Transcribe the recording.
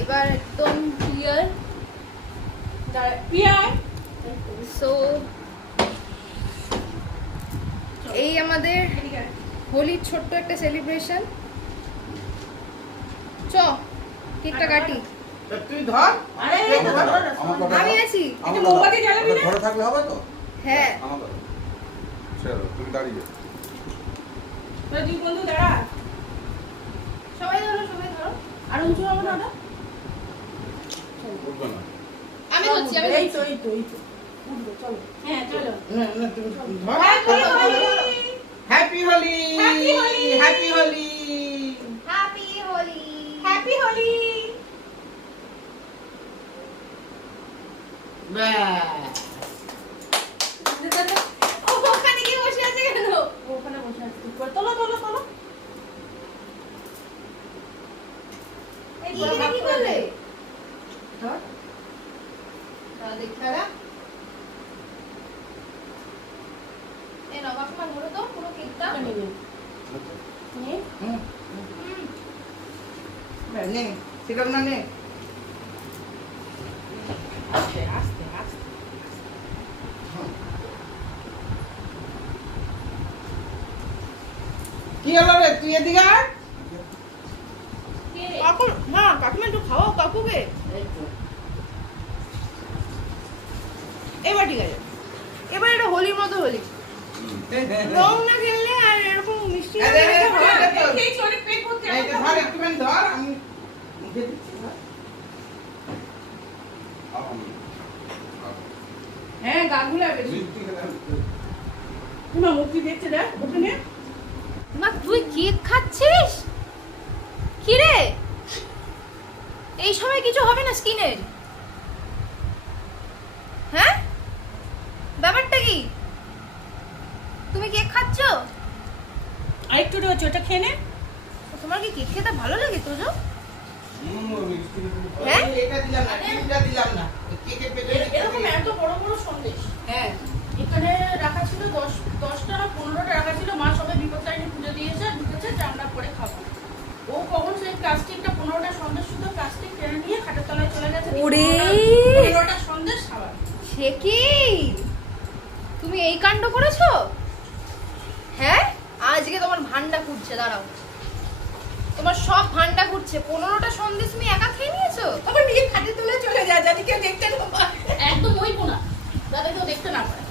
এবার একদম clear. So এই আমাদের হোলির ছোট্ট একটা সেলিব্রেশন। চ কেকটা কাটি। তুই ধর। আরে আমি আছি। একটু মোমবাতি জ্বালাবি না? ঘরে থাকলে হবে তো? হ্যাঁ আমাকে চলো তুমি দাঁড়িয়ে তোরা দুই বন্ধু দাঁড়া। সবাই ধরো সবাই ধরো। আর উঁচু হবে না ওটা? উঠবে না। আমি ধরছি আমি এই তো ধরছি। এই তো এই তো উঠবে চলো। হ্যাঁ চলো। না না তুমি ধর। Happy Holi. Happy Holi. Happy Holi. Happy Holi. Happy Holi. Happy Holi. ব্যাস। ও ওখানে গিয়ে বসে আছে কেন? ওখানে বসে আছি। তোলো তোলো তোলো। এই কি এটা কি করলে? ধর। দাঁড়া দেখি দাঁড়া। এই নাও কাকিমা ধরো তো পুরো কেকটা। নে হুম। ব্যাস নে। সেরকম না নে। আস্তে আস্তে আস্তে। কি হলো রে তুই এদিকে আয়। কে রে? কাকু না কাকিমা একটু খাওয়াও কাকুকে। এই তো। এবার ঠিক আছে। এবার এটা হোলির মতো হোলি। রং না খেললে আর এরকম মিষ্টি না খেলে তো হয় না। খেয়েছি, অনেক পেট ভর্তি। এই তো ধর একটুখানি ধর আমি মুখে দিচ্ছি ধর। হ্যাঁ গাগুলা বেশি। না মুক্তি দেখছে দেখ ওখানে। মা তুই কেক খাচ্ছিস? কি রে? এই সময় কিছু হবে না স্কিনের? হ্যাঁ? ব্যাপারটা কি? তুমি কেক খাচ্ছ? আরেকটু রয়েছে ওটা খেয়ে নে। তোমার কি কেক খেতে ভালো লাগে তোজো? হ্যাঁ? হ্যাঁ এটা দিলাম না এটা দিলাম না কেকের পেছনে এরকম এত বড় বড় সন্দেশ। হ্যাঁ এখানে রাখা ছিল 10টা না 15টা রাখা ছিল। মা সবে বিপত্তারিণী পুজো দিয়েছে ঢুকেছে যে আমরা পরে খাবো। ও কখন সেই প্লাস্টিকটা 15টা সন্দেশ শুধু প্লাস্টিক টেনে নিয়ে খাটের তলায় চলে গেছে। ওরে! 15টা সন্দেশ খাবার। সে কি? তুমি এই কাণ্ড করেছো? হ্যাঁ? আজকে তোমার ভান্ডা খুঁজছে, দাঁড়াও। তোমার সব ভান্ডা ঘুরছে। 15টা সন্দেশ তুমি একা খেয়ে নিয়েছো? আবার নিজে খাটের তলায় চলে যায় যাতে কেউ দেখতে না পায়। একদম ওই কোনা যাতে কেউ দেখতে না পায়।